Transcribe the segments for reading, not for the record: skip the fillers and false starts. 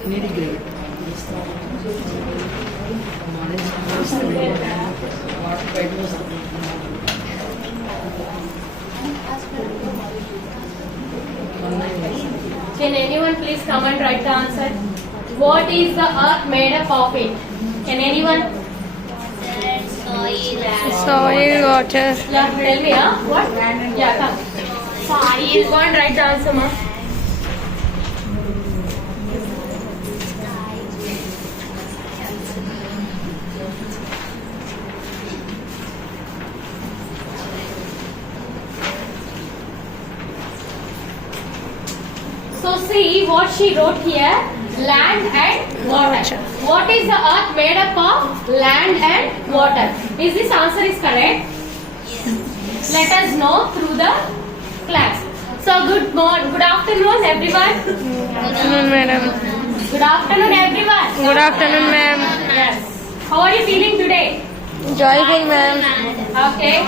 Can anyone please come and write the answer? What is the earth made up of it? Can anyone? Soil, water. Yeah, tell me, huh? What? Yeah, come. Soil. Go and write the answer, ma. So see what she wrote here, land and water. What is the earth made up of? Land and water. Is this answer is correct? Yes. Let us know through the class. So good afternoon everyone. Good afternoon, madam. Good afternoon everyone. Good afternoon, ma'am. Yes. How are you feeling today? Joyful, ma'am. Okay.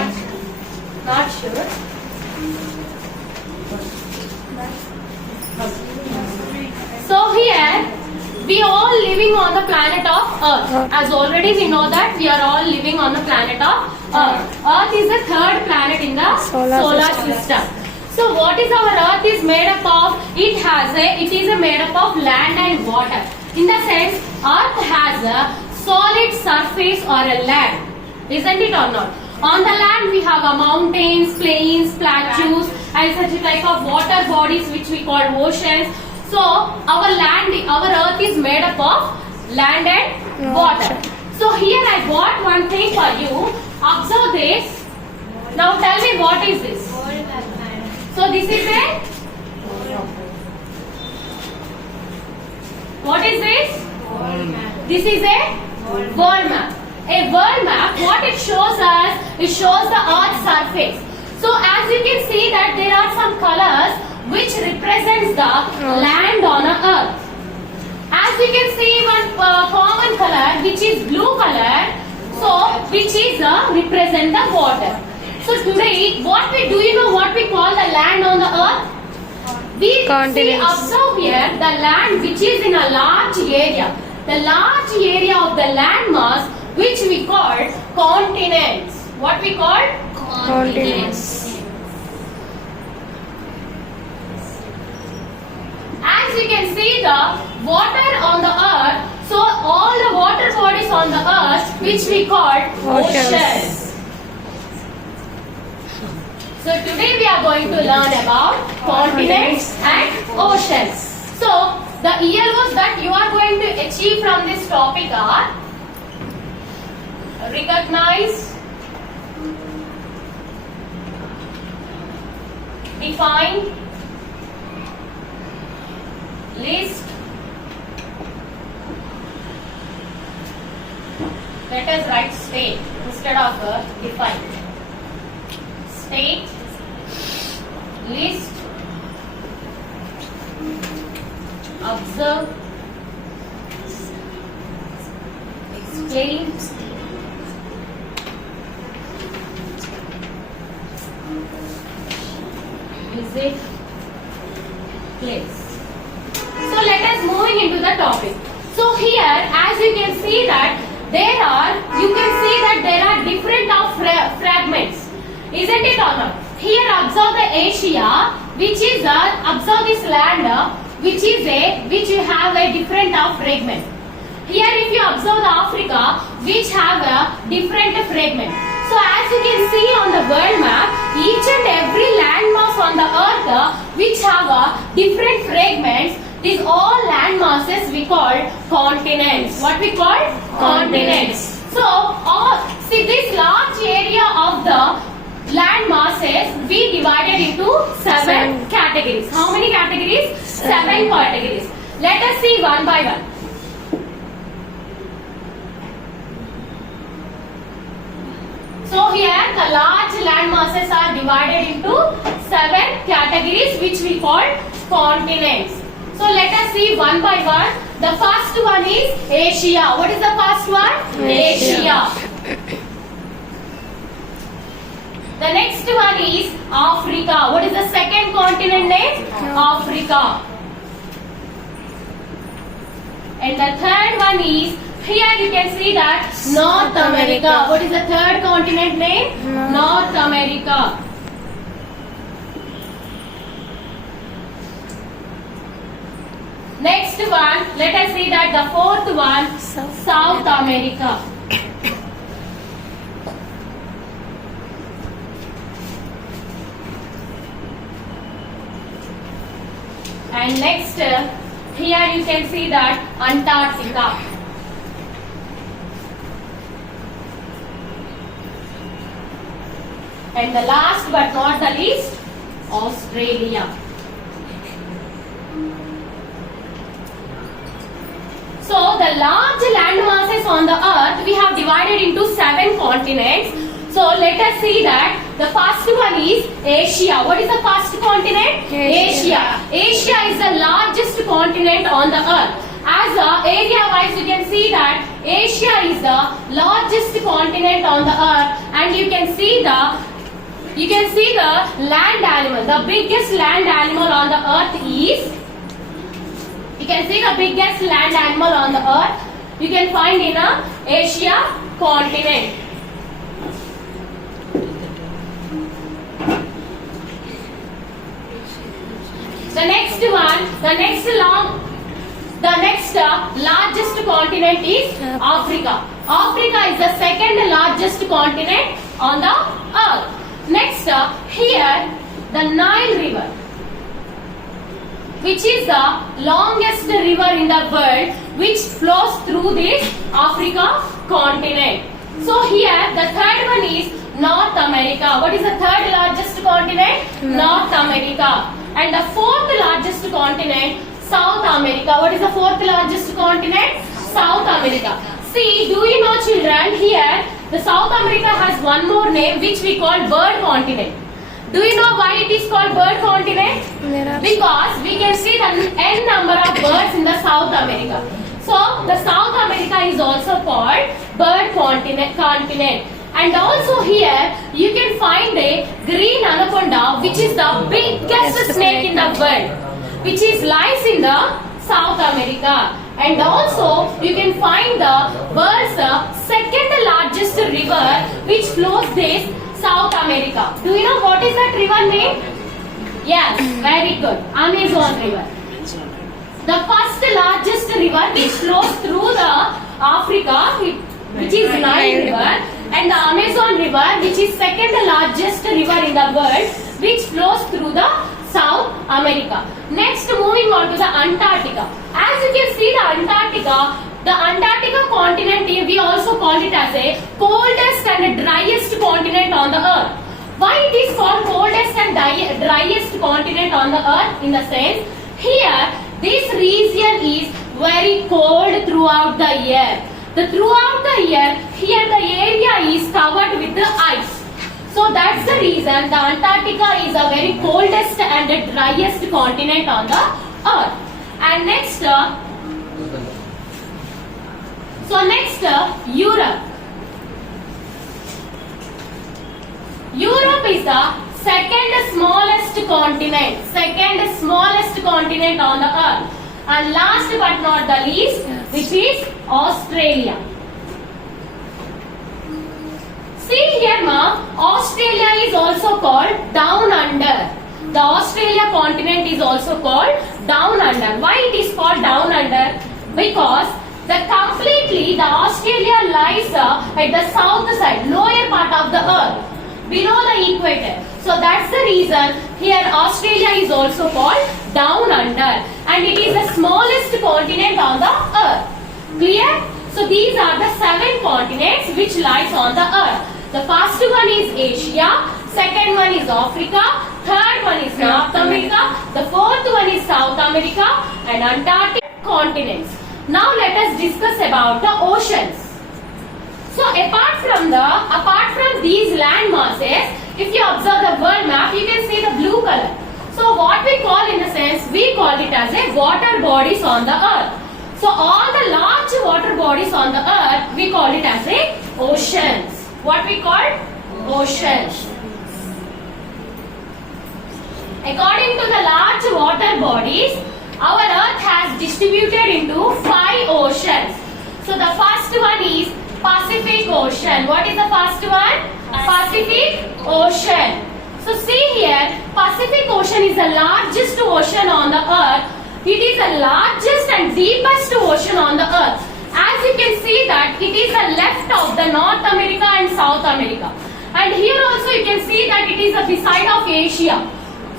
Not sure. So here we all living on the planet of Earth. As already we know that we are all living on the planet of Earth. Earth is the third planet in the solar system. So what is our Earth is made up of? It is made up of land and water. In the sense, Earth has a solid surface or a land, isn't it or not? On the land we have a mountains, plains, plateaus, and such a type of water bodies which we call oceans. So our earth is made up of land and water. So here I got one thing for you. Observe this. Now tell me what is this? So this is a, what is this? This is a world map. A world map, what it shows us, it shows the earth's surface. So as you can see that there are some colors which represents the land on earth. As you can see one common color which is blue color, so which is represent the water. So today what we do, you know what we call the land on the earth? We see, observe here the land which is in a large area. The large area of the landmass which we call continents. What we call? Continents. As you can see the water on the earth, so all the water bodies on the earth which we call oceans. So today we are going to learn about continents and oceans. So the ELOs that you are going to achieve from this topic are recognize, define, list, let us write state instead of define. State, list, observe, explain, visit, place. So let us moving into the topic. So here as you can see that you can see that there are different of fragments, isn't it or not? Here observe the Asia, which is observe this land which you have a different of fragment. Here if you observe the Africa which have a different fragment. So as you can see on the world map, each and every landmass on the earth which have different fragments, these all land masses we call continents. What we call? Continents. So see this large area of the land masses we divided into 7 categories. How many categories? 7 categories. Let us see one by one. So here the large land masses are divided into 7 categories which we call continents. So let us see one by one. The first one is Asia. What is the first one? Asia. The next one is Africa. What is the second continent name? Africa. And the third one is, here you can see that North America. What is the third continent name? North America. Next one, let us see that the fourth one, South America. And next, here you can see that Antarctica. And the last but not the least, Australia. So the large land masses on the earth we have divided into 7 continents. So let us see that the first one is Asia. What is the first continent? Asia. Asia is the largest continent on the earth. As area wise you can see that Asia is the largest continent on the earth, and you can see the land animal. The biggest land animal on the earth is, you can see the biggest land animal on the earth you can find in Asia continent. The next largest continent is Africa. Africa is the second largest continent on the earth. Next, here the Nile River, which is the longest river in the world, which flows through this Africa continent. So here the third one is North America. What is the third largest continent? North America. And the fourth largest continent, South America. What is the fourth largest continent? South America. See, do you know children, here the South America has one more name which we call bird continent. Do you know why it is called bird continent? Because we can see the n number of birds in the South America. So the South America is also called bird continent. And also here you can find a green anaconda, which is the biggest snake in the world, which lies in the South America. And also you can find the world's second largest river which flows this South America. Do you know what is that river name? Yes, very good. Amazon River. The first largest river which flows through the Africa, which is Nile River, and the Amazon River, which is second largest river in the world, which flows through the South America. Next, moving on to the Antarctica. As you can see, the Antarctica continent, we also call it as a coldest and driest continent on the earth. Why it is called coldest and driest continent on the earth? In the sense, here this region is very cold throughout the year. Throughout the year, here the area is covered with the ice. So that's the reason the Antarctica is a very coldest and the driest continent on the earth. And next, Europe. Europe is the second smallest continent on the earth. And last but not the least, which is Australia. See here, Australia is also called down under. The Australia continent is also called down under. Why it is called down under? Because the Australia lies at the south side, lower part of the earth, below the equator. So that's the reason here Australia is also called down under, and it is the smallest continent on the earth. Clear? So these are the 7 continents which lies on the earth. The first one is Asia, second one is Africa, third one is North America, the fourth one is South America, and Antarctic continents. Now let us discuss about the oceans. So apart from these land masses, if you observe the world map, you can see the blue color. So what we call, in a sense, we call it as a water bodies on the earth. So all the large water bodies on the earth, we call it as a oceans. What we call? Oceans. According to the large water bodies, our earth has distributed into 5 oceans. So the first one is Pacific Ocean. What is the first one? Pacific Ocean. So see here, Pacific Ocean is the largest ocean on the earth. It is the largest and deepest ocean on the earth. As you can see that it is the left of the North America and South America. And here also you can see that it is beside of Asia.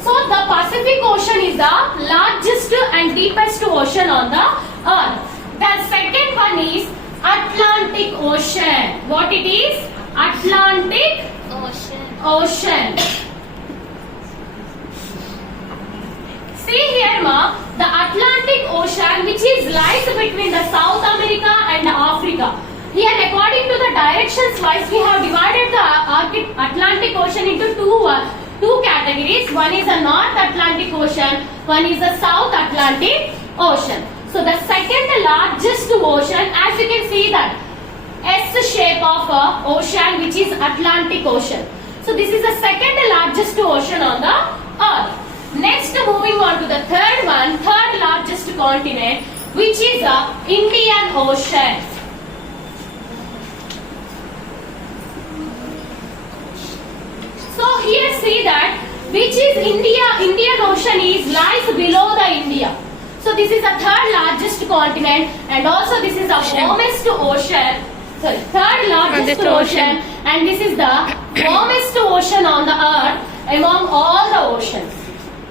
So the Pacific Ocean is the largest and deepest ocean on the earth. The second one is Atlantic Ocean. What it is? Atlantic Ocean. See here ma, the Atlantic Ocean which is lies between the South America and Africa. Here according to the directions wise we have divided the Atlantic Ocean into two categories. One is the North Atlantic Ocean, one is the South Atlantic Ocean. So the second largest ocean, as you can see that S shape of ocean which is Atlantic Ocean. So this is the second largest ocean on the earth. Next moving on to the third one, third largest continent which is the Indian Ocean. So here see that which is Indian Ocean is lies below the India. So this is the third largest continent and also this is the warmest ocean. Sorry, third largest ocean and this is the warmest ocean on the earth among all the oceans.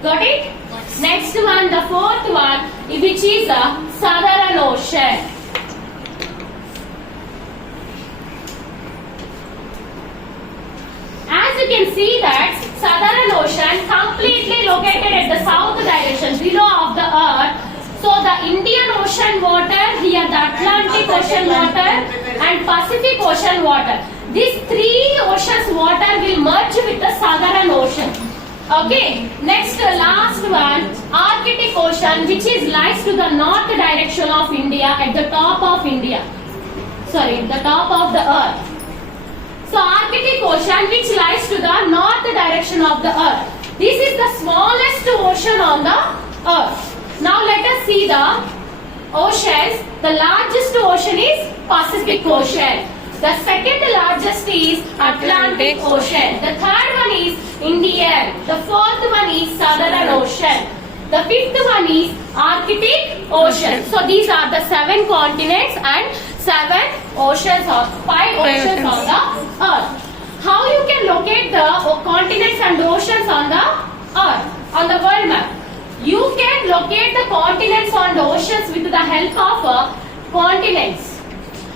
Got it? Next one, the fourth one which is the Southern Ocean. As you can see that Southern Ocean completely located at the south direction below of the earth. So the Indian Ocean water, here the Atlantic Ocean water and Pacific Ocean water. These three oceans water will merge with the Southern Ocean. Okay, next last one, Arctic Ocean which is lies to the north direction of India at the top of India. Sorry, the top of the earth. So Arctic Ocean which lies to the north direction of the earth. This is the smallest ocean on the earth. Now let us see the oceans. The largest ocean is Pacific Ocean. The second largest is Atlantic Ocean. The third one is Indian. The fourth one is Southern Ocean. The fifth one is Arctic Ocean. So these are the 7 continents and 7 oceans or 5 oceans on the earth. How you can locate the continents and oceans on the earth, on the world map? You can locate the continents and oceans with the help of continents.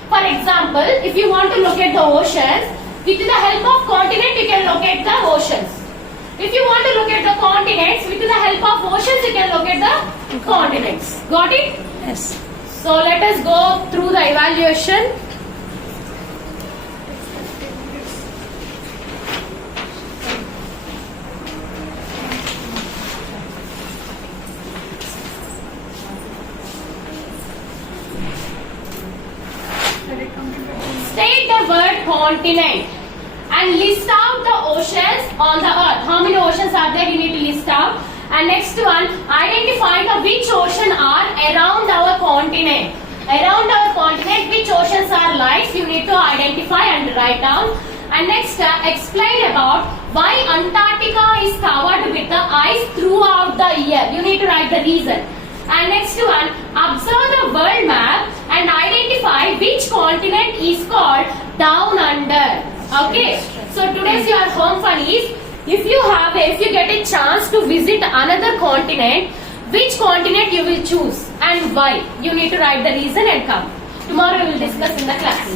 For example, if you want to locate the oceans, with the help of continent you can locate the oceans. If you want to locate the continents, with the help of oceans you can locate the continents. Got it? Yes. So let us go through the evaluation. State the word continent and list out the oceans on the earth. How many oceans are there? You need to list out. And next one, identify the which ocean are around our continent. Around our continent, which oceans are lies, you need to identify and write down. And next, explain about why Antarctica is covered with the ice throughout the year. You need to write the reason. And next one, observe the world map and identify which continent is called down under. Okay. So today's your home fun is, if you get a chance to visit another continent, which continent you will choose and why? You need to write the reason and come. Tomorrow we will discuss in the class.